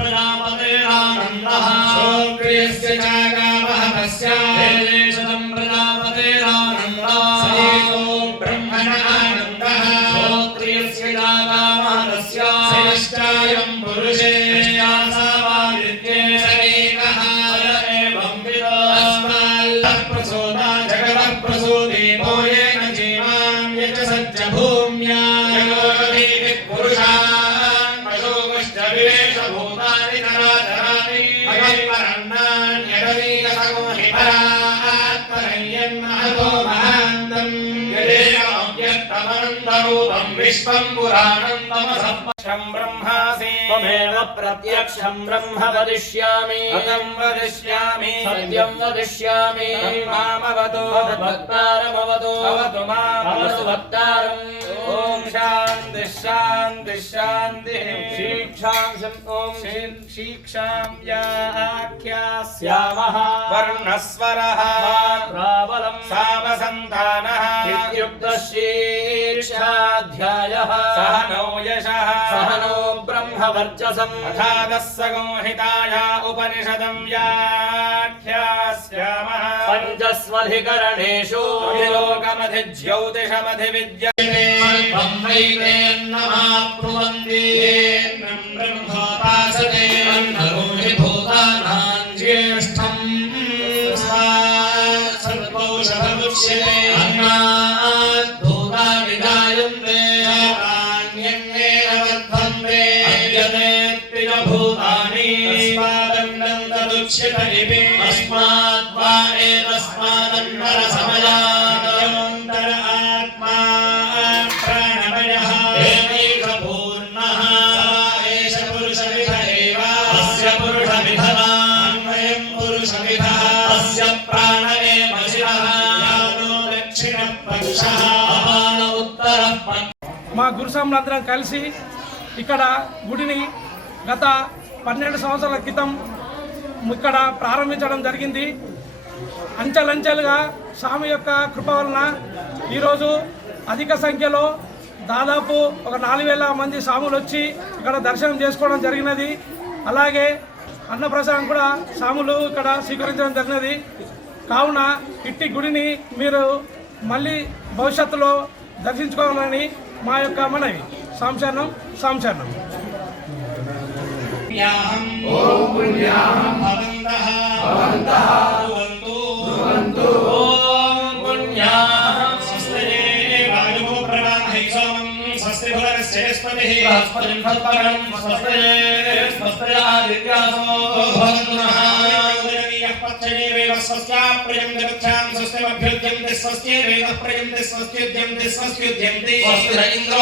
प्रजापतेरानन्दः विश्वम् पुराणम् तमसः पक्षम् ब्रह्मासि त्वमेव प्रत्यक्षं ब्रह्म वदिष्यामि अहम् वदिष्यामि सत्यं वदिष्यामि मामवतु भक्तारमवतु भवतु माम् अवतु भक्तारम् ॐ शान्ति शान्ति शान्तिः शीक्षांशम् ॐ शीक्षां याख्यास्या श्यामः वर्णस्वरः रावलम् सामसन्तानः इत्युक्तशीर्षाध्यायः सह नो यशः सह नो ब्रह्मवर्चसम् अथादः उपनिषदम् व्याख्यास्यामः। पञ्चस्वधिकरणेषु। लोकमधिज्यौतिषमधिविद्यते ब्रह्मैतेन्नमाप्नुवन्ति ब्रह्मोपासते మా గురుస్వాములందరం కలిసి ఇక్కడ గుడిని గత పన్నెండు సంవత్సరాల క్రితం ఇక్కడ ప్రారంభించడం జరిగింది. అంచెలంచెలుగా స్వామి యొక్క కృప వలన ఈరోజు అధిక సంఖ్యలో దాదాపు ఒక నాలుగు వేల మంది స్వాములు వచ్చి ఇక్కడ దర్శనం చేసుకోవడం జరిగినది. అలాగే అన్నప్రసాదం కూడా స్వాములు ఇక్కడ స్వీకరించడం జరిగినది. కావున ఇట్టి గుడిని మీరు మళ్ళీ భవిష్యత్తులో దర్శించుకోవాలని మా యొక్క మనవి. సాంశానం సంశరణం పుణ్యాహం ఓం భువనశ్చేష్పతిః బృహస్పతిం సత్పరం స్వస్తే స్వస్తే ఆదిత్యాసో భవంతు నః ఉదయనీయః పచ్చయేవేవ స్వస్యా ప్రియం జగత్యాం స్వస్తిమభ్యుద్యంతి స్వస్యేవేవ ప్రియంతి స్వస్త్యుద్యంతి స్వస్త్యుద్యంతి స్వస్తి న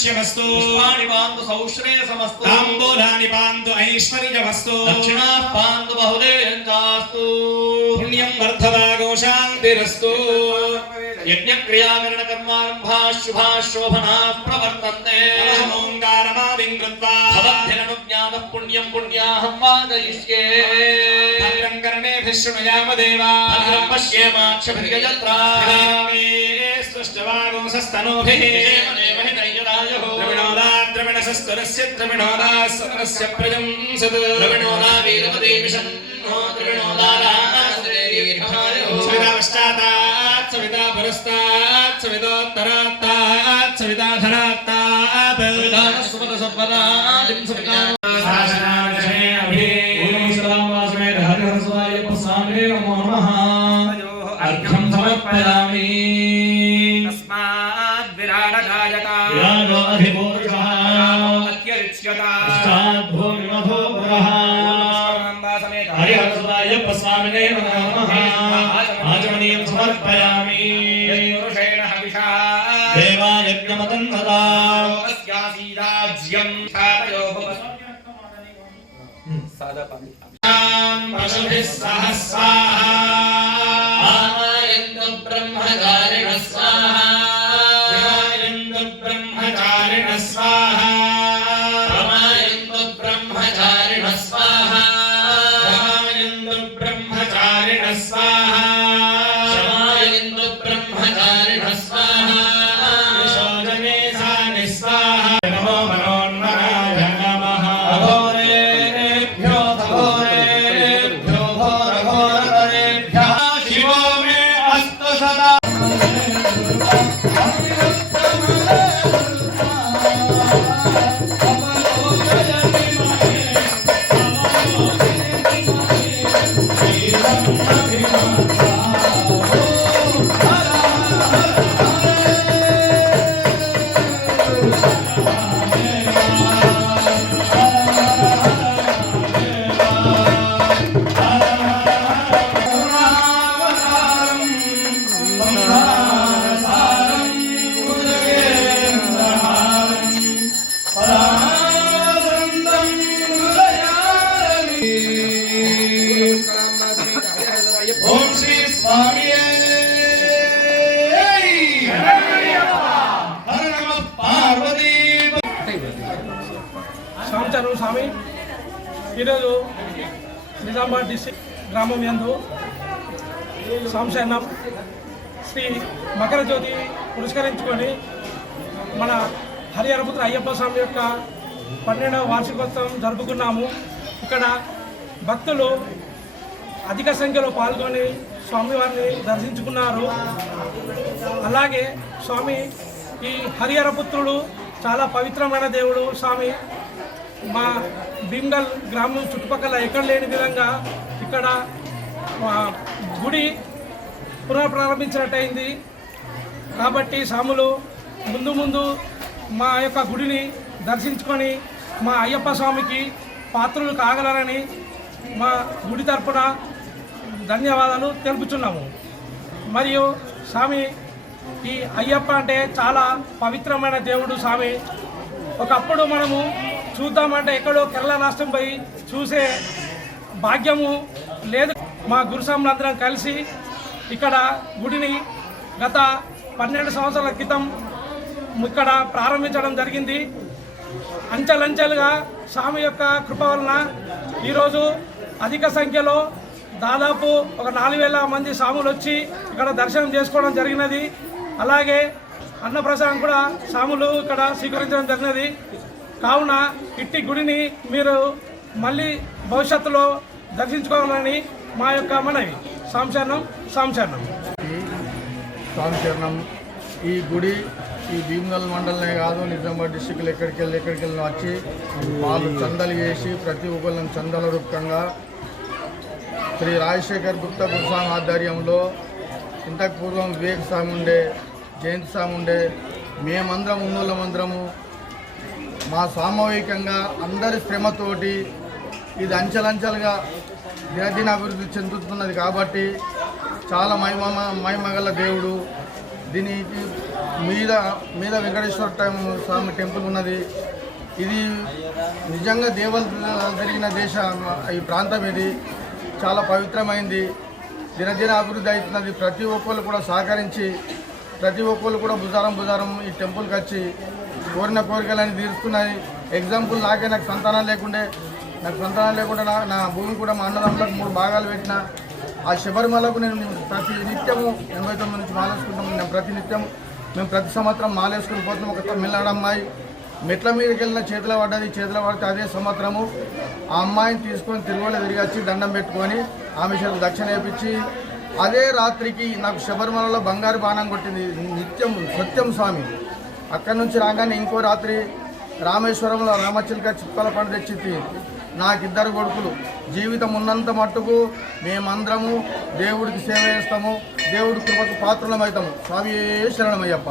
यशमस्तु पुष्पाणि पान्तु सौश्रेयसमस्तु ताम्बूलानि पान्तु ऐश्वर्यमस्तु दक्षिणाः पान्तु बहुदेयञ्चास्तु पुण्यं वर्धवागोशान्तिरस्तु यज्ञक्रियाकरणकर्मारम्भाः शुभाः शोभनाः प्रवर्तन्ते ओङ्कारमादिं कृत्वा भवद्भिरनुज्ञातः पुण्यं पुण्याहं वादयिष्ये भद्रं कर्णेभिः शृणुयाम देवाः पश्येमाक्षभिर्यजत्राः स्तुष्टवागोंसस्तनोभिः దేవా భద్రం పశ్యేమాక్షభిర్గజత్రా సృష్టవాగోంసస్తనూభిः ద్రవిణోదా ద్రవిణసస్తురస్య ద్రవిణోదా సతరస్య ప్రజం సద్ విషన్నో ద్రవిణోదారాశ్రేయో సవితా పశ్చాత్తాత్ సవితా పురస్తాత్ हरिहरसुदायप्प स्वामिने नमः आचमनीयं समर्पयामि यज्ञरुषेण हविषा देवायज्ञमतं सदा अस्यासीदाज्यं स्थापयोपवसं सादा पामि सहस्राः आमायन्तु ब्रह्मगाय సంవత్సరం స్వామి. ఈరోజు నిజామాబాద్ డిస్టిక్ గ్రామం యందు సంశయనం శ్రీ మకర జ్యోతి పురస్కరించుకొని మన హరిహరపుత్ర అయ్యప్ప స్వామి యొక్క పన్నెండవ వార్షికోత్సవం జరుపుకున్నాము. ఇక్కడ భక్తులు అధిక సంఖ్యలో పాల్గొని స్వామివారిని దర్శించుకున్నారు. అలాగే స్వామి ఈ హరిహరపుత్రుడు చాలా పవిత్రమైన దేవుడు స్వామి. మా భీమ్గల్ గ్రామం చుట్టుపక్కల ఎక్కడ లేని విధంగా ఇక్కడ గుడి పునఃప్రారంభించినట్టయింది కాబట్టి స్వాములు ముందు ముందు మా యొక్క గుడిని దర్శించుకొని మా అయ్యప్ప స్వామికి పాత్రులు కాగలరని మా గుడి తరపున ధన్యవాదాలు తెలుపుచున్నాము. మరియు స్వామి ఈ అయ్యప్ప అంటే చాలా పవిత్రమైన దేవుడు స్వామి. ఒకప్పుడు మనము చూద్దామంటే ఎక్కడో కేరళ రాష్ట్రం పోయి చూసే భాగ్యము లేదు. మా గురుస్వాములందరం కలిసి ఇక్కడ గుడిని గత పన్నెండు సంవత్సరాల క్రితం ఇక్కడ ప్రారంభించడం జరిగింది. అంచెలంచెలుగా స్వామి యొక్క కృప వలన ఈరోజు అధిక సంఖ్యలో దాదాపు ఒక నాలుగు వేల మంది స్వాములు వచ్చి ఇక్కడ దర్శనం చేసుకోవడం జరిగినది. అలాగే అన్నప్రసాదం కూడా స్వాములు ఇక్కడ స్వీకరించడం జరిగినది. కావున ఇట్టి గుడిని మీరు మళ్ళీ భవిష్యత్తులో దర్శించుకోవాలని మా యొక్క మనవి. సాంశరణం సాంశరణం సాంశరణం ఈ గుడి ఈ భీమగల్ మండలనే కాదు నిజామాబాద్ డిస్టిక్లో ఎక్కడికి వెళ్ళి ఎక్కడికి వెళ్ళిన వచ్చి వాళ్ళు చందలు చేసి ప్రతి ఒక్కళ్ళని చందల రూపకంగా శ్రీ రాజశేఖర్ గుప్త గురుస్వామి ఆధ్వర్యంలో ఇంతకు పూర్వం వివేక్ స్వామి ఉండే జయంతి స్వామి ఉండే మేమందరం ఉన్నోళ్ళమందరము మా సామూహికంగా అందరి శ్రమతోటి ఇది అంచెలంచెలుగా దినదిన అభివృద్ధి చెందుతున్నది కాబట్టి చాలా మహిమ మహిమగల దేవుడు. దీనికి మీద మీద వెంకటేశ్వర టైం స్వామి టెంపుల్ ఉన్నది. ఇది నిజంగా దేవత జరిగిన దేశ ఈ ప్రాంతం ఇది. చాలా పవిత్రమైంది. దినదిన అభివృద్ధి అవుతున్నది. ప్రతి ఒక్కళ్ళు కూడా సహకరించి ప్రతి ఒక్కళ్ళు కూడా బుధారం బుధారం ఈ టెంపుల్కి వచ్చి కోరిన కోరికలన్నీ తీరుస్తున్నాయి. ఎగ్జాంపుల్ నాకే నాకు సంతానం లేకుండే నాకు సంతానం లేకుండా నా నా భూమి కూడా మా అన్నదమ్ములకు మూడు భాగాలు పెట్టిన. ఆ శబరిమలకు నేను ప్రతి నిత్యము ఎనభై తొమ్మిది నుంచి మాలేసుకుంటాము నేను ప్రతి నిత్యం మేము ప్రతి సంవత్సరం మాలేసుకుని పోతున్నాం. ఒక తమిళనాడు అమ్మాయి మెట్ల మీదకి వెళ్ళిన చేతిలో పడ్డది. చేతిలో పడితే అదే సంవత్సరము ఆ అమ్మాయిని తీసుకొని తిరుగులో తిరిగి వచ్చి దండం పెట్టుకొని ఆమె చేతులు దక్షిణ వేపించి అదే రాత్రికి నాకు శబరిమలలో బంగారు బాణం కొట్టింది. నిత్యం సత్యం స్వామి. అక్కడి నుంచి రాగానే ఇంకో రాత్రి రామేశ్వరంలో రామచిలుక చిప్పల పండు తెచ్చింది నాకిద్దరు కొడుకులు. జీవితం ఉన్నంత మట్టుకు మేమందరము దేవుడికి సేవ చేస్తాము దేవుడి కృపకు పాత్రలమవుతాము స్వామి శరణమయ్యప్ప.